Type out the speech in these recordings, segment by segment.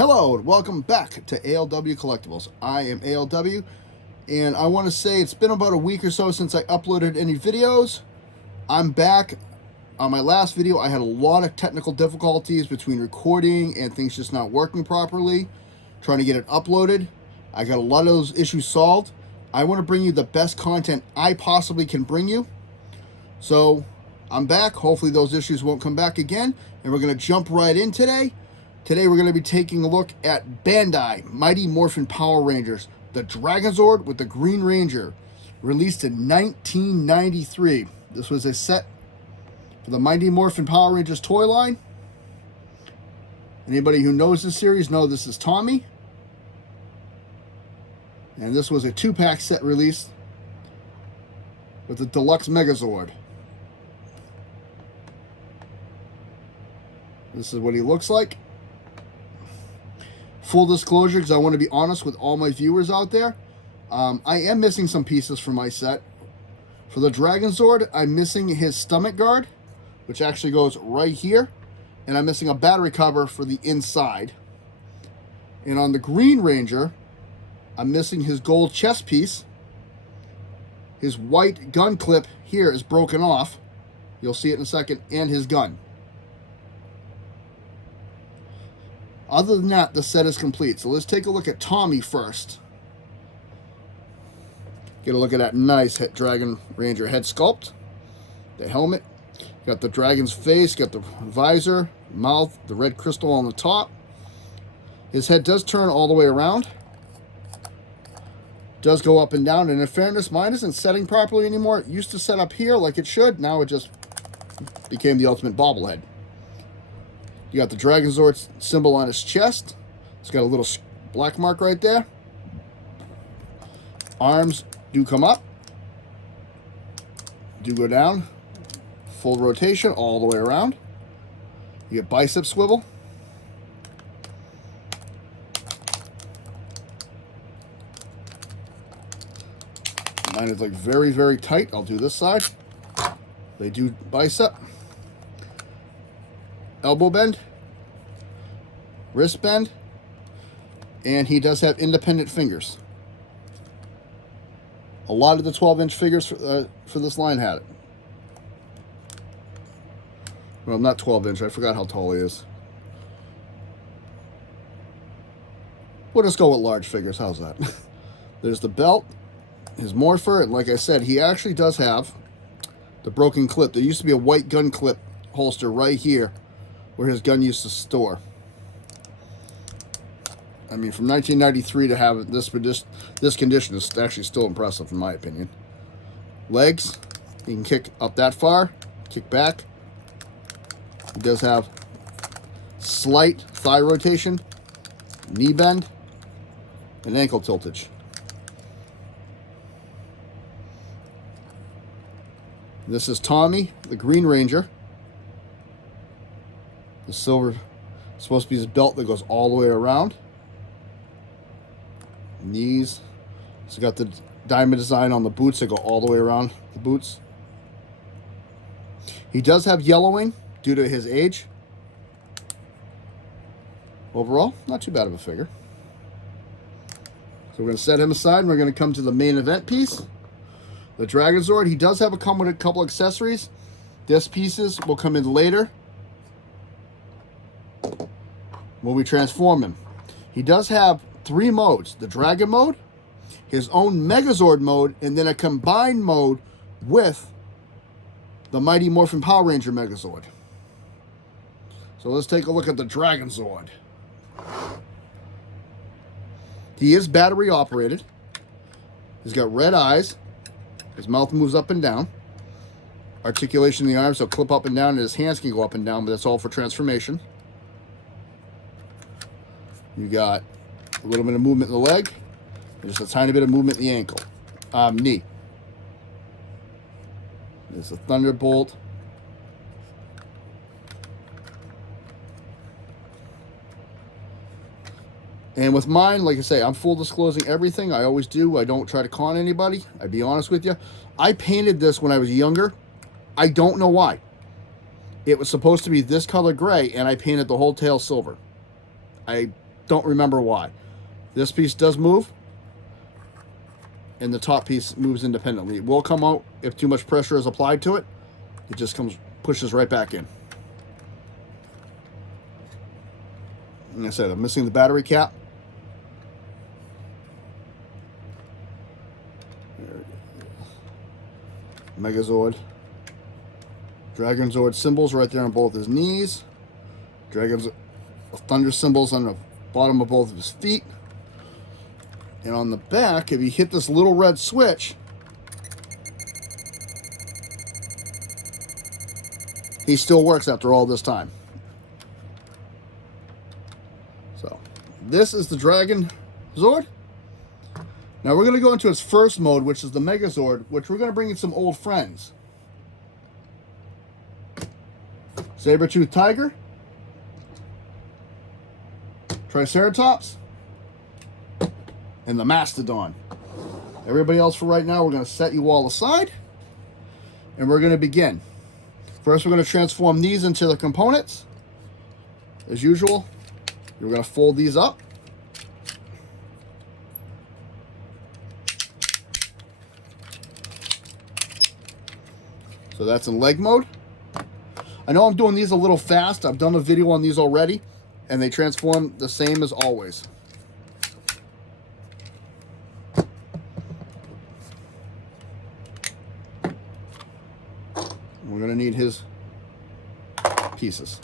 Hello and welcome back to ALW Collectibles. I am ALW, and I want to say it's been about a week or so since I uploaded any videos. I'm back. On my last video, I had a lot of technical difficulties between recording and things just not working properly, trying to get it uploaded. I got a lot of those issues solved. I want to bring you the best content I possibly can bring you. So I'm back. Hopefully those issues won't come back again, and we're going to jump right in today. Today we're going to be taking a look at Bandai Mighty Morphin Power Rangers, the Dragonzord with the Green Ranger, released in 1993. This was a set for the Mighty Morphin Power Rangers toy line. Anybody who knows this series know this is Tommy. And this was a 2-pack set release with the deluxe Megazord. This is what he looks like. Full disclosure, because I want to be honest with all my viewers out there, I am missing some pieces from my set. For the Dragonzord, I'm missing his stomach guard, which actually goes right here, and I'm missing a battery cover for the inside. And on the Green Ranger, I'm missing his gold chest piece. His white gun clip here is broken off. You'll see it in a second, and his gun. Other than that, the set is complete. So let's take a look at Tommy first. Get a look at that nice Dragon Ranger head sculpt. The helmet. Got the dragon's face, got the visor, mouth, the red crystal on the top. His head does turn all the way around. Does go up and down. And in fairness, mine isn't setting properly anymore. It used to set up here like it should. Now it just became the ultimate bobblehead. You got the Dragonzord symbol on his chest. It's got a little black mark right there. Arms do come up. Do go down. Full rotation all the way around. You get bicep swivel. Mine is like very, very tight. I'll do this side. They do bicep. Elbow bend, wrist bend, and he does have independent fingers. A lot of the 12-inch figures for this line had it. Well, not 12-inch. I forgot how tall he is. We'll just go with large figures. How's that? There's the belt, his morpher, and like I said, he actually does have the broken clip. There used to be a white gun clip holster right here where his gun used to store. I mean, from 1993 to have this condition is actually still impressive in my opinion. Legs, he can kick up that far, kick back. He does have slight thigh rotation, knee bend, and ankle tiltage. This is Tommy, the Green Ranger. The silver is supposed to be his belt that goes all the way around. Knees. It's got the diamond design on the boots that go all the way around the boots. He does have yellowing due to his age. Overall, not too bad of a figure. So we're going to set him aside and we're going to come to the main event piece. The Dragonzord, he does come with a couple accessories. Disc pieces will come in later when we transform him. He does have 3 modes: the Dragon mode, his own Megazord mode, and then a combined mode with the Mighty Morphin Power Ranger Megazord. So let's take a look at the Dragonzord. He is battery operated. He's got red eyes. His mouth moves up and down. Articulation in the arms, so clip up and down, and his hands can go up and down, but that's all for transformation. You got a little bit of movement in the leg, and just a tiny bit of movement in the ankle, knee. There's a thunderbolt. And with mine, like I say, I'm full disclosing everything. I always do. I don't try to con anybody. I'd be honest with you. I painted this when I was younger. I don't know why. It was supposed to be this color gray, and I painted the whole tail silver. I don't remember why. This piece does move, and the top piece moves independently. It will come out if too much pressure is applied to it. It just pushes right back in. Like I said, I'm missing the battery cap. Megazord. Dragonzord symbols right there on both his knees. Thunder symbols on the bottom of both of his feet. And on the back, if you hit this little red switch, he still works after all this time. So, this is the Dragonzord. Now we're going to go into its first mode, which is the Megazord, which we're going to bring in some old friends. Saber-toothed tiger. Triceratops. And the Mastodon. Everybody else for right now, we're going to set you all aside. And we're going to begin. First, we're going to transform these into the components. As usual, we're going to fold these up. So that's in leg mode. I know I'm doing these a little fast. I've done a video on these already, and they transform the same as always. We're going to need his pieces.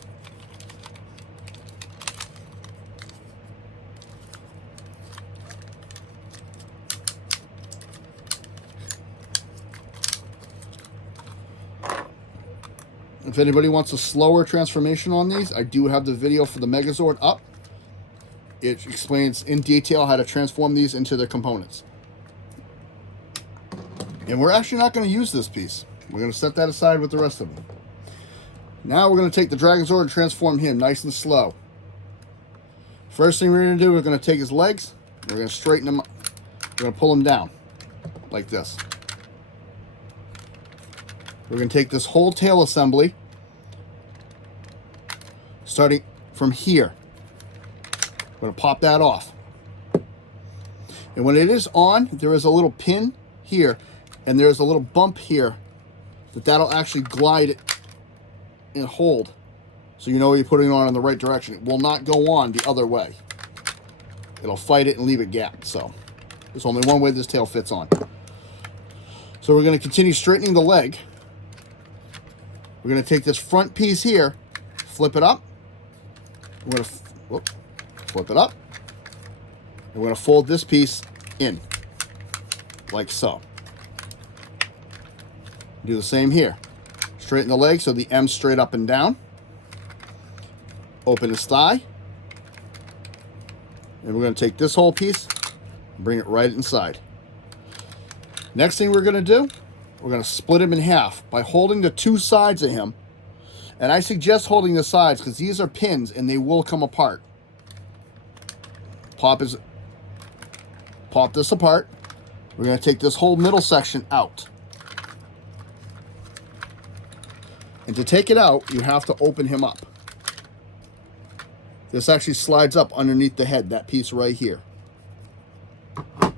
If anybody wants a slower transformation on these, I do have the video for the Megazord up. It explains in detail how to transform these into the components. And we're actually not going to use this piece. We're going to set that aside with the rest of them. Now we're going to take the Dragonzord and transform him nice and slow. First thing we're going to do, we're going to take his legs. We're going to straighten him up. We're going to pull him down like this. We're going to take this whole tail assembly, starting from here. We're going to pop that off. And when it is on, there is a little pin here, and there's a little bump here that'll actually glide it and hold. So you know you're putting it on in the right direction. It will not go on the other way. It'll fight it and leave a gap. So there's only one way this tail fits on. So we're going to continue straightening the leg. We're going to take this front piece here, flip it up. We're going to flip it up. And we're going to fold this piece in, like so. Do the same here. Straighten the leg so the M's straight up and down. Open his thigh. And we're going to take this whole piece and bring it right inside. Next thing we're going to do, we're going to split him in half by holding the two sides of him. And I suggest holding the sides because these are pins and they will come apart. Pop this apart. We're going to take this whole middle section out. And to take it out, you have to open him up. This actually slides up underneath the head, that piece right here. And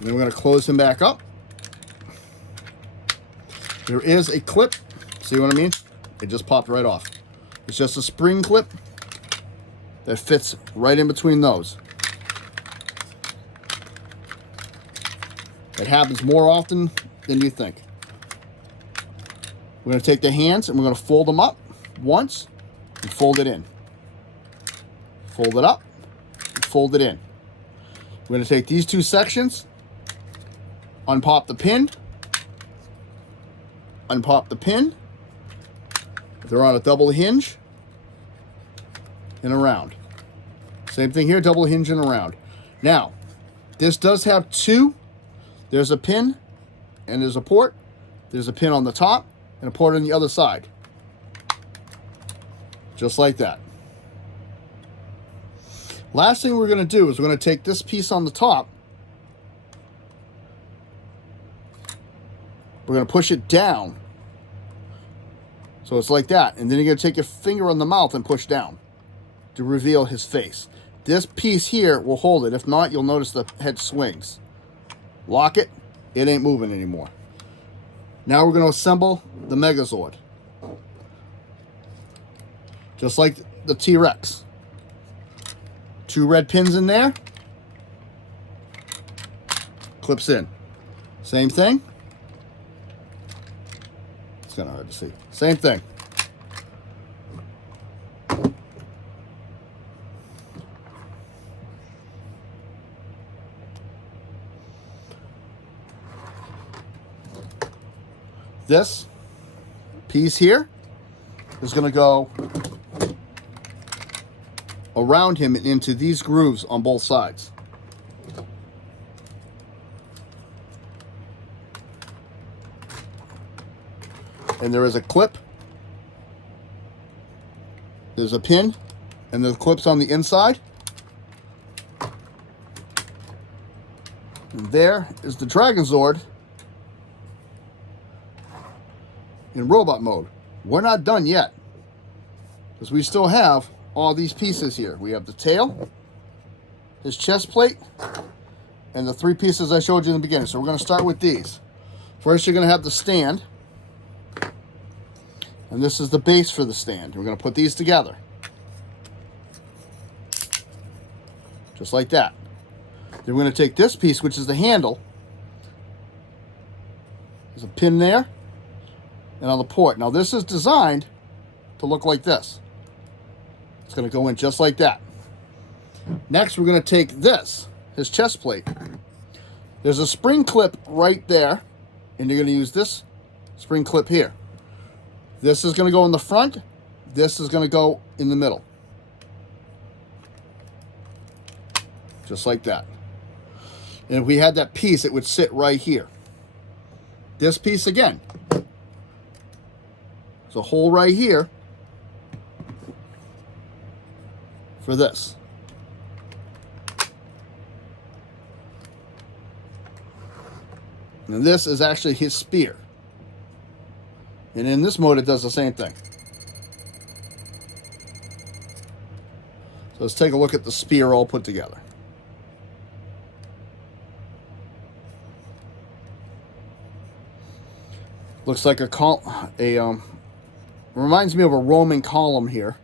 then we're going to close him back up. There is a clip. See what I mean? It just popped right off. It's just a spring clip that fits right in between those. It happens more often than you think. We're going to take the hands and we're going to fold them up once and fold it in. Fold it up and fold it in. We're going to take these two sections, unpop the pin, unpop the pin. They're on a double hinge and around. Same thing here, double hinge and around. Now, this does have two. There's a pin and there's a port. There's a pin on the top and a port on the other side. Just like that. Last thing we're going to do is we're going to take this piece on the top. We're going to push it down. So it's like that. And then you're going to take your finger on the mouth and push down to reveal his face. This piece here will hold it. If not, you'll notice the head swings. Lock it, it ain't moving anymore. Now we're going to assemble the Megazord. Just like the T-Rex. 2 red pins in there. Clips in. Same thing. It's kind of hard to see. Same thing. This piece here is going to go around him and into these grooves on both sides. And there is a clip, there's a pin, and the clip's on the inside. And there is the Dragonzord in robot mode. We're not done yet, because we still have all these pieces here. We have the tail, his chest plate, and the 3 pieces I showed you in the beginning. So we're going to start with these. First, you're going to have the stand, and this is the base for the stand. We're going to put these together, just like that. Then we're going to take this piece, which is the handle. There's a pin there, and on the port. Now this is designed to look like this. It's going to go in just like that. Next, we're going to take this, his chest plate. There's a spring clip right there, and you're going to use this spring clip here. This is going to go in the front. This is going to go in the middle. Just like that. And if we had that piece, it would sit right here. This piece again. There's a hole right here for this. And this is actually his spear. And in this mode, it does the same thing. So let's take a look at the spear all put together. Looks like reminds me of a Roman column here.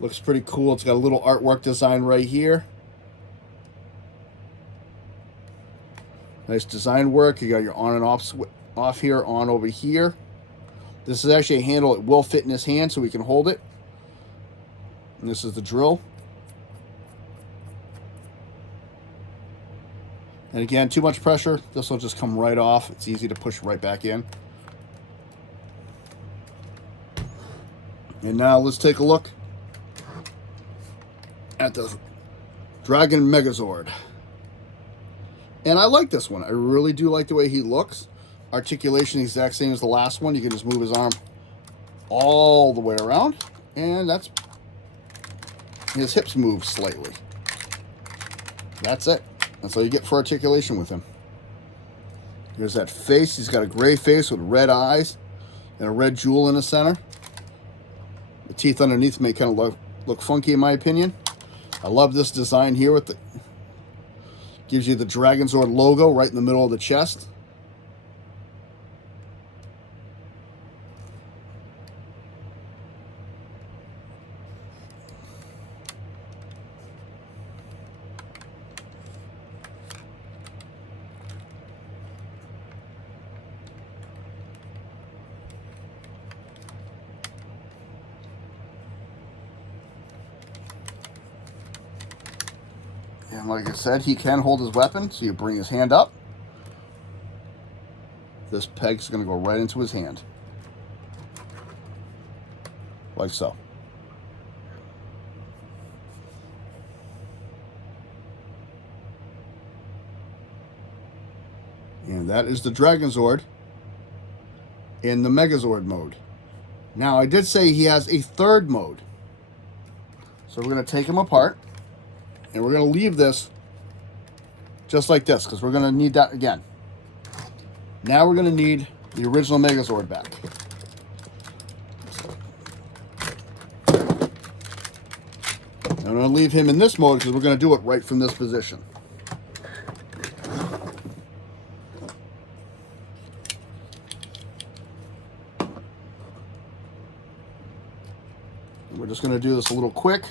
Looks pretty cool. It's got a little artwork design right here. Nice design work. You got your on and off here, on over here. This is actually a handle. It will fit in his hand so we can hold it. And this is the drill. And again, too much pressure, this will just come right off. It's easy to push right back in. And now let's take a look at the Dragon Megazord. And I like this one. I really do like the way he looks. Articulation exact same as the last one. You can just move his arm all the way around, and that's his hips move slightly. That's it. That's all you get for articulation with him. Here's that face. He's got a gray face with red eyes and a red jewel in the center. The teeth underneath may kind of look funky in my opinion. I love this design here with the gives you the Dragonzord logo right in the middle of the chest. And like I said, he can hold his weapon, so you bring his hand up. This peg's going to go right into his hand. Like so. And that is the Dragonzord in the Megazord mode. Now, I did say he has a third mode. So we're going to take him apart. And we're going to leave this just like this, because we're going to need that again. Now we're going to need the original Megazord back. I'm going to leave him in this mode because we're going to do it right from this position. We're just going to do this a little quick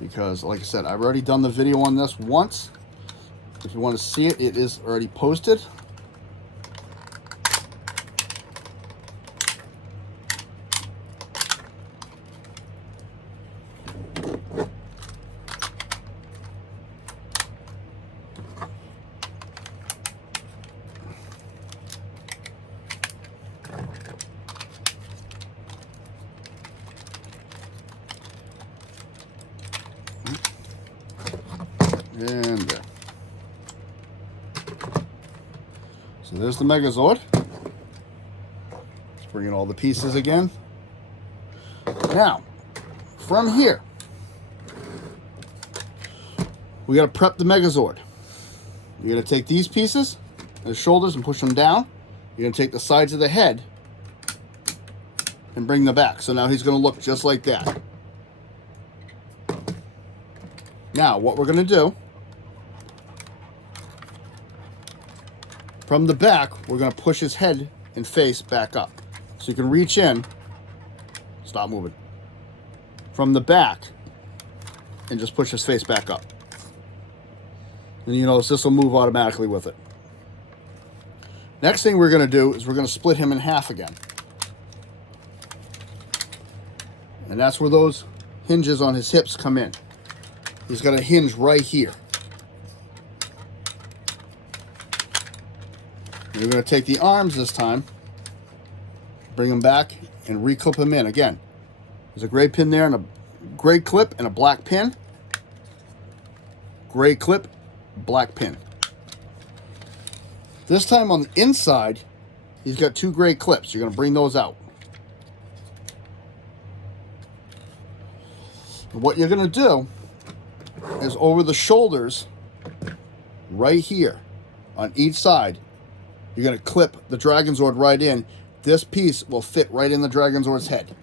because, like I said, I've already done the video on this once. If you want to see it, it is already posted. And there. So there's the Megazord. Let's bring in all the pieces again. Now, from here, we got to prep the Megazord. You're going to take these pieces, the shoulders, and push them down. You're going to take the sides of the head and bring them back. So now he's going to look just like that. Now, what we're going to do, from the back, we're going to push his head and face back up. So you can reach in, stop moving, from the back, and just push his face back up. And you notice this will move automatically with it. Next thing we're going to do is we're going to split him in half again. And that's where those hinges on his hips come in. He's got a hinge right here. And we're going to take the arms this time, bring them back, and reclip them in. Again, there's a gray pin there and a gray clip and a black pin. Gray clip, black pin. This time on the inside, he's got two gray clips. You're going to bring those out. And what you're going to do is over the shoulders, right here, on each side, you're going to clip the Dragonzord right in. This piece will fit right in the Dragonzord's head.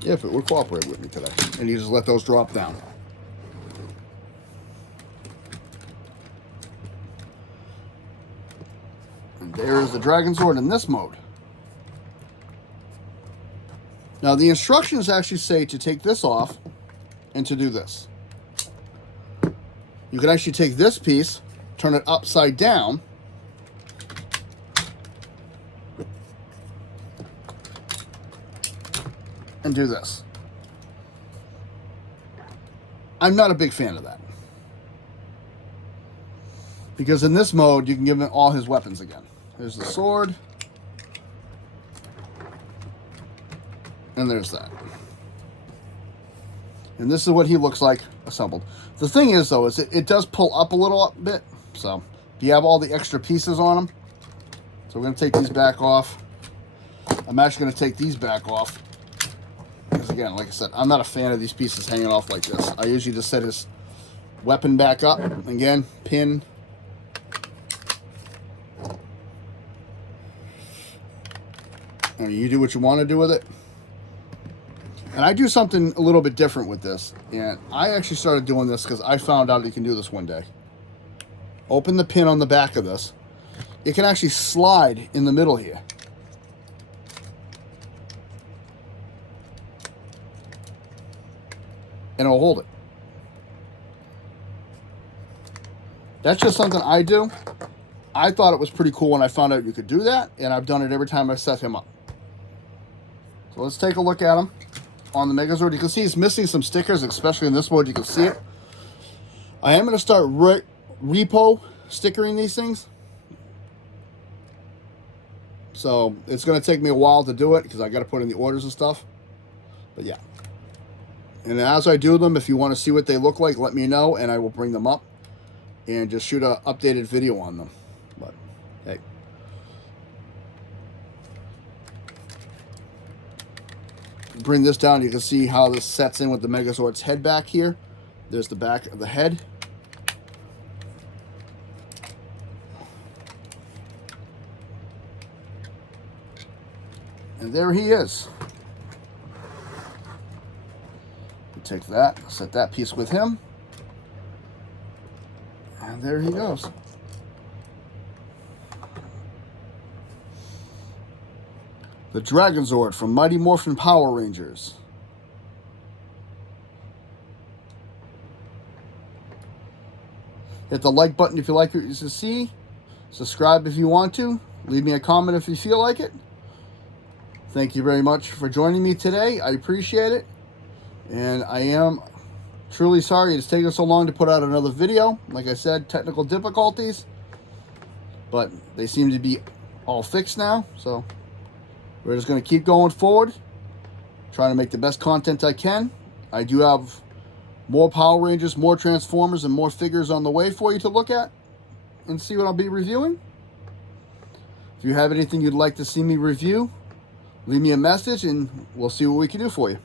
If it would cooperate with me today. And you just let those drop down. And there's the Dragonzord in this mode. Now the instructions actually say to take this off and to do this. You can actually take this piece, turn it upside down, and do this. I'm not a big fan of that. Because in this mode, you can give him all his weapons again. There's the sword. And there's that. And this is what he looks like assembled. The thing is, though, is it does pull up a little bit. So, you have all the extra pieces on him. So we're going to take these back off. I'm actually going to take these back off. Because again, like I said, I'm not a fan of these pieces hanging off like this. I usually just set his weapon back up. Again, pin. And you do what you want to do with it. And I do something a little bit different with this. And I actually started doing this because I found out you can do this one day. Open the pin on the back of this. It can actually slide in the middle here. And it'll hold it. That's just something I do. I thought it was pretty cool when I found out you could do that, and I've done it every time I set him up. So let's take a look at him on the Megazord. You can see he's missing some stickers, especially in this mode. You can see it. I am going to start repo stickering these things. So it's going to take me a while to do it because I got to put in the orders and stuff. But yeah. And as I do them, if you want to see what they look like, let me know, and I will bring them up and just shoot an updated video on them. But, hey. Bring this down, you can see how this sets in with the Megazord's head back here. There's the back of the head. And there he is. We take that, set that piece with him. And there he goes. The Dragonzord from Mighty Morphin Power Rangers. Hit the like button if you like what you see. Subscribe if you want to. Leave me a comment if you feel like it. Thank you very much for joining me today. I appreciate it. And I am truly sorry it's taken so long to put out another video. Like I said, technical difficulties. But they seem to be all fixed now. So we're just going to keep going forward. Trying to make the best content I can. I do have more Power Rangers, more Transformers, and more figures on the way for you to look at and see what I'll be reviewing. If you have anything you'd like to see me review, leave me a message and we'll see what we can do for you.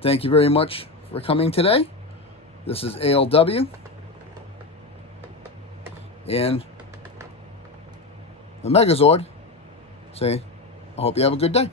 Thank you very much for coming today. This is ALW. And the Megazord say, I hope you have a good day.